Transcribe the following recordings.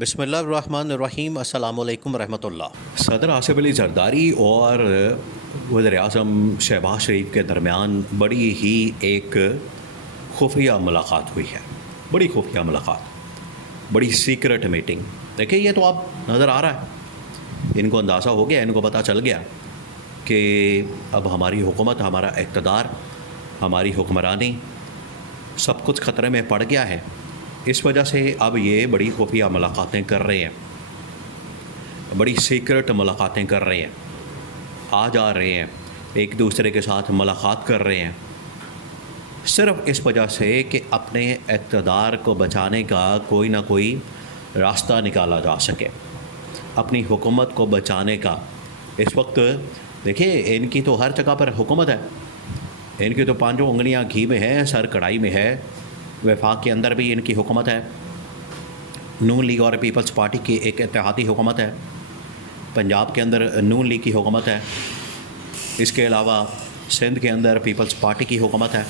بسم اللہ الرحمن الرحیم۔ السلام علیکم ورحمۃ اللہ۔ صدر آصف علی زرداری اور وزیر اعظم شہباز شریف کے درمیان بڑی ہی ایک خفیہ ملاقات ہوئی ہے، بڑی خفیہ ملاقات، بڑی سیکرٹ میٹنگ۔ دیکھیں یہ تو اب نظر آ رہا ہے، ان کو اندازہ ہو گیا، ان کو پتہ چل گیا کہ اب ہماری حکومت، ہمارا اقتدار، ہماری حکمرانی سب کچھ خطرے میں پڑ گیا ہے۔ اس وجہ سے اب یہ بڑی خفیہ ملاقاتیں کر رہے ہیں، بڑی سیکرٹ ملاقاتیں کر رہے ہیں، آ جا رہے ہیں، ایک دوسرے کے ساتھ ملاقات کر رہے ہیں، صرف اس وجہ سے کہ اپنے اقتدار کو بچانے کا کوئی نہ کوئی راستہ نکالا جا سکے، اپنی حکومت کو بچانے کا۔ اس وقت دیکھیں ان کی تو ہر جگہ پر حکومت ہے، ان کی تو پانچوں انگلیاں گھی میں ہیں، سر کڑھائی میں ہے۔ وفاق کے اندر بھی ان کی حکومت ہے، نون لیگ اور پیپلز پارٹی کی ایک اتحادی حکومت ہے، پنجاب کے اندر نون لیگ کی حکومت ہے، اس کے علاوہ سندھ کے اندر پیپلز پارٹی کی حکومت ہے،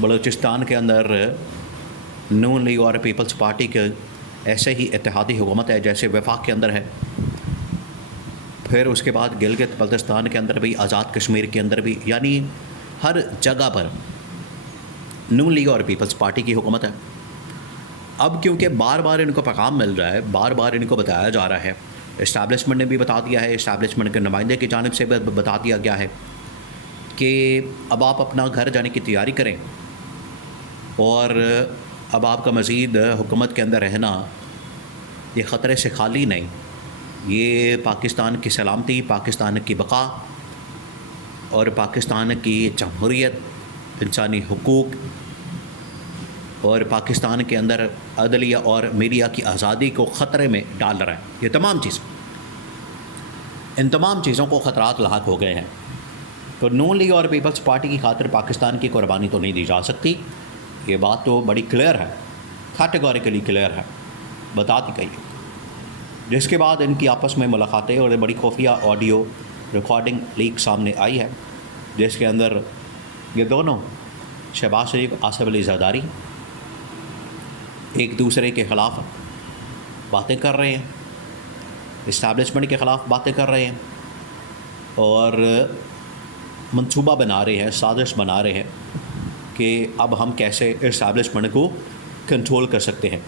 بلوچستان کے اندر نون لیگ اور پیپلز پارٹی کے ایسے ہی اتحادی حکومت ہے جیسے وفاق کے اندر ہے۔ پھر اس کے بعد گلگت بلتستان کے اندر بھی، آزاد کشمیر کے اندر بھی، یعنی ہر جگہ پر نون لیگ اور پیپلز پارٹی کی حکومت ہے۔ اب کیونکہ بار بار ان کو پیغام مل رہا ہے، بار بار ان کو بتایا جا رہا ہے، اسٹیبلشمنٹ نے بھی بتا دیا ہے، اسٹیبلشمنٹ کے نمائندے کی جانب سے بتا دیا گیا ہے کہ اب آپ اپنا گھر جانے کی تیاری کریں، اور اب آپ کا مزید حکومت کے اندر رہنا یہ خطرے سے خالی نہیں، یہ پاکستان کی سلامتی، پاکستان کی بقا اور پاکستان کی جمہوریت، انسانی حقوق اور پاکستان کے اندر عدلیہ اور میڈیا کی آزادی کو خطرے میں ڈال رہا ہے۔ یہ تمام چیزیں، ان تمام چیزوں کو خطرات لاحق ہو گئے ہیں، تو نون لیگ اور پیپلز پارٹی کی خاطر پاکستان کی قربانی تو نہیں دی جا سکتی، یہ بات تو بڑی کلیئر ہے، کیٹیگوریکلی کلیئر ہے، بتا دی گئی ہے۔ جس کے بعد ان کی آپس میں ملاقاتیں اور بڑی خفیہ آڈیو ریکارڈنگ لیک سامنے آئی ہے، جس کے اندر یہ دونوں شہباز شریف، آصف علی زرداری ایک دوسرے کے خلاف باتیں کر رہے ہیں، اسٹیبلشمنٹ کے خلاف باتیں کر رہے ہیں، اور منصوبہ بنا رہے ہیں، سازش بنا رہے ہیں کہ اب ہم کیسے اسٹیبلشمنٹ کو کنٹرول کر سکتے ہیں۔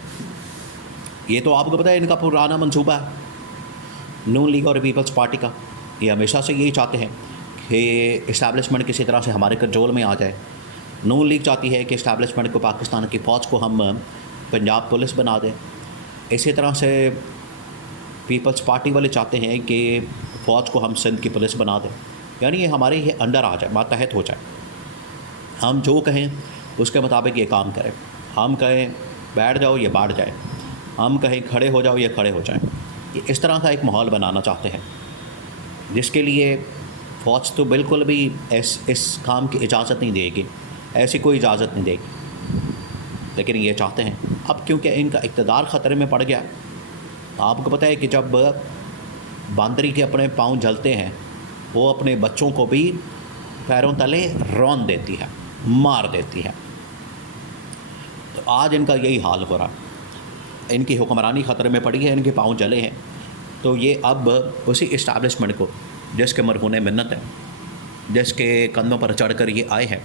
یہ تو آپ کو پتہ ہے ان کا پرانا منصوبہ ہے نون لیگ اور پیپلز پارٹی کا، یہ ہمیشہ سے یہی چاہتے ہیں کہ اسٹیبلشمنٹ کسی طرح سے ہمارے کنٹرول میں آ جائے۔ نون لیگ چاہتی ہے کہ اسٹیبلشمنٹ کو، پاکستان کی فوج کو ہم پنجاب پولیس بنا دیں، اسی طرح سے پیپلز پارٹی والے چاہتے ہیں کہ فوج کو ہم سندھ کی پولیس بنا دیں، یعنی یہ ہمارے یہ انڈر آ جائے، ماتحت ہو جائے، ہم جو کہیں اس کے مطابق یہ کام کریں، ہم کہیں بیٹھ جاؤ یہ بیٹھ جائے، ہم کہیں کھڑے ہو جاؤ یہ کھڑے ہو جائیں۔ یہ اس طرح کا ایک ماحول بنانا چاہتے ہیں، جس کے لیے فوج تو بالکل بھی اس کام کی اجازت نہیں دے گی، ایسی کوئی اجازت نہیں دے گی، لیکن یہ چاہتے ہیں۔ اب کیونکہ ان کا اقتدار خطرے میں پڑ گیا، آپ کو پتہ ہے کہ جب باندری کے اپنے پاؤں جلتے ہیں، وہ اپنے بچوں کو بھی پیروں تلے رون دیتی ہے، مار دیتی ہے۔ تو آج ان کا یہی حال ہو رہا، ان کی حکمرانی خطرے میں پڑی ہے، ان کے پاؤں جلے ہیں، تو یہ اب اسی اسٹیبلشمنٹ کو، جس کے مرہون منت ہے، جس کے کندھوں پر چڑھ کر یہ آئے ہیں،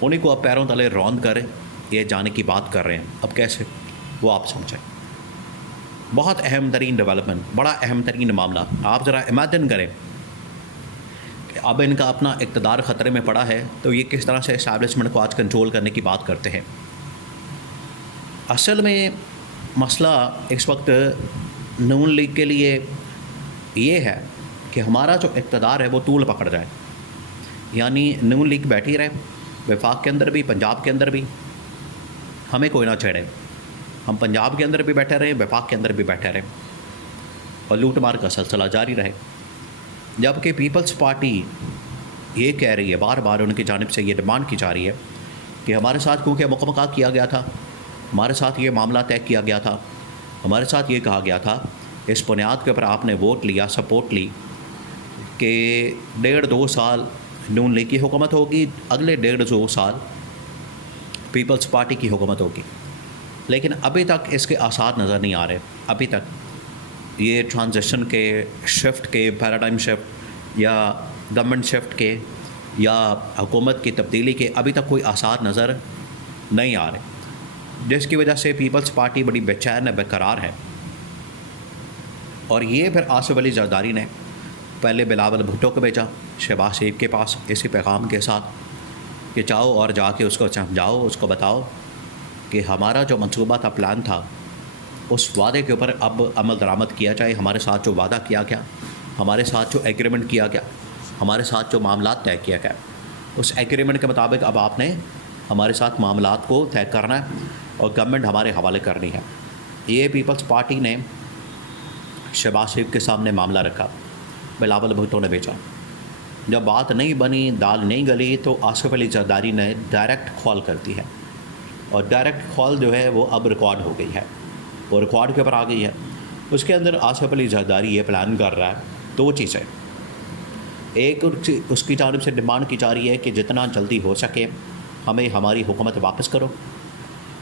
انہیں کو اب پیروں تلے روند کر یہ جانے کی بات کر رہے ہیں۔ اب کیسے، وہ آپ سمجھیں۔ بہت اہم ترین ڈیولپمنٹ، بڑا اہم ترین معاملہ۔ آپ ذرا امیجن کریں کہ اب ان کا اپنا اقتدار خطرے میں پڑا ہے، تو یہ کس طرح سے اسٹیبلشمنٹ کو آج کنٹرول کرنے کی بات کرتے ہیں۔ اصل میں مسئلہ اس وقت نون لیگ کے لیے یہ ہے کہ ہمارا جو اقتدار ہے وہ طول پکڑ جائے، یعنی نون لیگ بیٹھی رہے، وفاق کے اندر بھی، پنجاب کے اندر بھی، ہمیں کوئی نہ چھیڑے، ہم پنجاب کے اندر بھی بیٹھے رہیں، وفاق کے اندر بھی بیٹھے رہیں، اور لوٹ مار کا سلسلہ جاری رہے۔ جبکہ پیپلز پارٹی یہ کہہ رہی ہے، بار بار ان کی جانب سے یہ ڈیمانڈ کی جا رہی ہے کہ ہمارے ساتھ کیونکہ مقابلہ کیا گیا تھا، ہمارے ساتھ یہ معاملہ طے کیا گیا تھا، ہمارے ساتھ یہ کہا گیا تھا، اس بنیاد کے اوپر آپ نے ووٹ لیا، سپورٹ لی کہ 1.5-2 سال نون لیگ کی حکومت ہوگی، اگلے 1.5-2 سال پیپلز پارٹی کی حکومت ہوگی، لیکن ابھی تک اس کے آثار نظر نہیں آ رہے۔ ابھی تک یہ ٹرانزیشن کے شفٹ کے پیراڈائم شفٹ یا گورنمنٹ شفٹ کے یا حکومت کی تبدیلی کے ابھی تک کوئی آثار نظر نہیں آ رہے، جس کی وجہ سے پیپلز پارٹی بڑی بے چین ہے، بے قرار ہے۔ اور یہ پھر آصف علی زرداری نے پہلے بلاول بھٹو کو بھیجا شہباز شریف کے پاس اسی پیغام کے ساتھ کہ جاؤ اور جا کے اس کو سمجھاؤ، اس کو بتاؤ کہ ہمارا جو منصوبہ تھا، پلان تھا، اس وعدے کے اوپر اب عمل درآمد کیا جائے۔ ہمارے ساتھ جو وعدہ کیا گیا، ہمارے ساتھ جو ایگریمنٹ کیا گیا، ہمارے ساتھ جو معاملات طے کیا گیا، اس ایگریمنٹ کے مطابق اب آپ نے ہمارے ساتھ معاملات کو طے کرنا ہے اور گورنمنٹ ہمارے حوالے کرنی ہے۔ یہ پیپلز پارٹی نے شہباز شریف کے سامنے معاملہ رکھا، بلاول بھٹو نے بیچا۔ جب بات نہیں بنی، دال نہیں گلی، تو آصف علی زرداری نے ڈائریکٹ کال کر دی ہے، اور ڈائریکٹ کال جو ہے وہ اب ریکارڈ ہو گئی ہے، وہ ریکارڈ کے اوپر آ گئی ہے۔ اس کے اندر آصف علی زرداری یہ پلان کر رہا ہے 2 چیزیں۔ ایک، اس کی جانب سے ڈیمانڈ کی جا رہی ہے کہ جتنا جلدی ہو سکے ہمیں ہماری حکومت واپس کرو،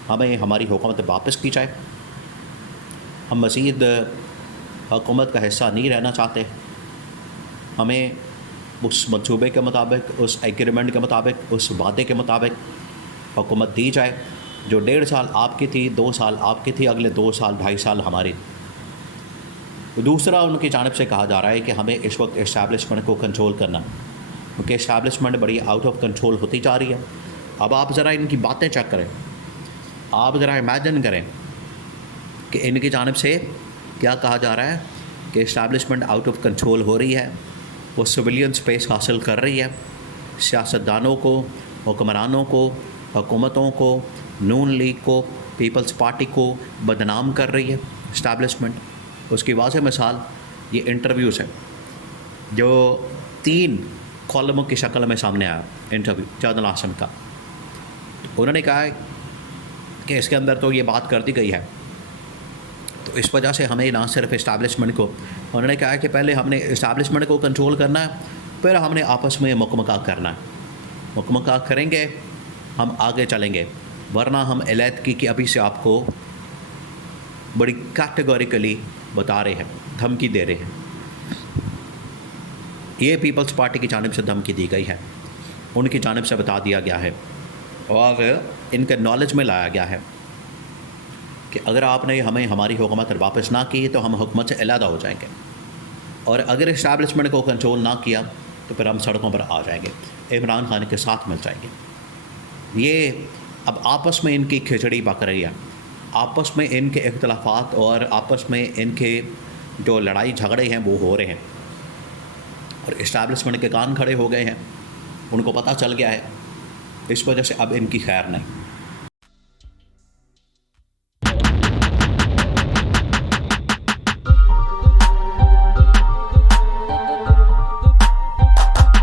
ہمیں ہماری حکومت واپس کی جائے، ہم مزید حکومت کا حصہ نہیں رہنا چاہتے، ہمیں اس منصوبے کے مطابق، اس ایگریمنٹ کے مطابق، اس وعدے کے مطابق حکومت دی جائے، جو 1.5 سال آپ کی تھی، 2 سال آپ کی تھی، اگلے 2 سال 2.5 سال ہماری۔ دوسرا، ان کی جانب سے کہا جا رہا ہے کہ ہمیں اس وقت اسٹیبلشمنٹ کو کنٹرول کرنا، کیونکہ اسٹیبلشمنٹ بڑی آؤٹ آف کنٹرول ہوتی جا رہی ہے۔ اب آپ ذرا ان کی باتیں چیک کریں، آپ ذرا امیجن کریں کہ ان کی جانب سے کیا کہا جا رہا ہے کہ اسٹیبلشمنٹ آؤٹ آف کنٹرول ہو رہی ہے، وہ سویلین سپیس حاصل کر رہی ہے، سیاستدانوں کو، حکمرانوں کو، حکومتوں کو، نون لیگ کو، پیپلز پارٹی کو بدنام کر رہی ہے اسٹیبلشمنٹ۔ اس کی واضح مثال یہ انٹرویوز ہے جو 3 کالموں کی شکل میں سامنے آیا، انٹرویو جنرل عاصم کا۔ انہوں نے کہا ہے کہ اس کے اندر تو یہ بات کر دی گئی ہے، تو اس وجہ سے ہمیں نہ صرف اسٹیبلشمنٹ کو، انہوں نے کہا ہے کہ پہلے ہم نے اسٹیبلشمنٹ کو کنٹرول کرنا ہے، پھر ہم نے آپس میں مکمکہ کرنا ہے، مکمکہ کریں گے ہم آگے چلیں گے، ورنہ ہم علیحدگی کی ابھی سے آپ کو بڑی کیٹیگوریکلی بتا رہے ہیں، دھمکی دے رہے ہیں۔ یہ پیپلز پارٹی کی جانب سے دھمکی دی گئی ہے، ان کی جانب سے بتا دیا گیا ہے، اور ان کے نالج میں لایا گیا ہے کہ اگر آپ نے ہمیں ہماری حکومت واپس نہ کی تو ہم حکومت سے علیحدہ ہو جائیں گے، اور اگر اسٹیبلشمنٹ کو کنٹرول نہ کیا تو پھر ہم سڑکوں پر آ جائیں گے، عمران خان کے ساتھ مل جائیں گے۔ یہ اب آپس میں ان کی کھچڑی پک رہی ہے، آپس میں ان کے اختلافات اور آپس میں ان کے جو لڑائی جھگڑے ہیں وہ ہو رہے ہیں، اور اسٹیبلشمنٹ کے کان کھڑے ہو گئے ہیں، ان کو پتہ چل گیا ہے، اس وجہ سے اب ان کی خیر نہیں۔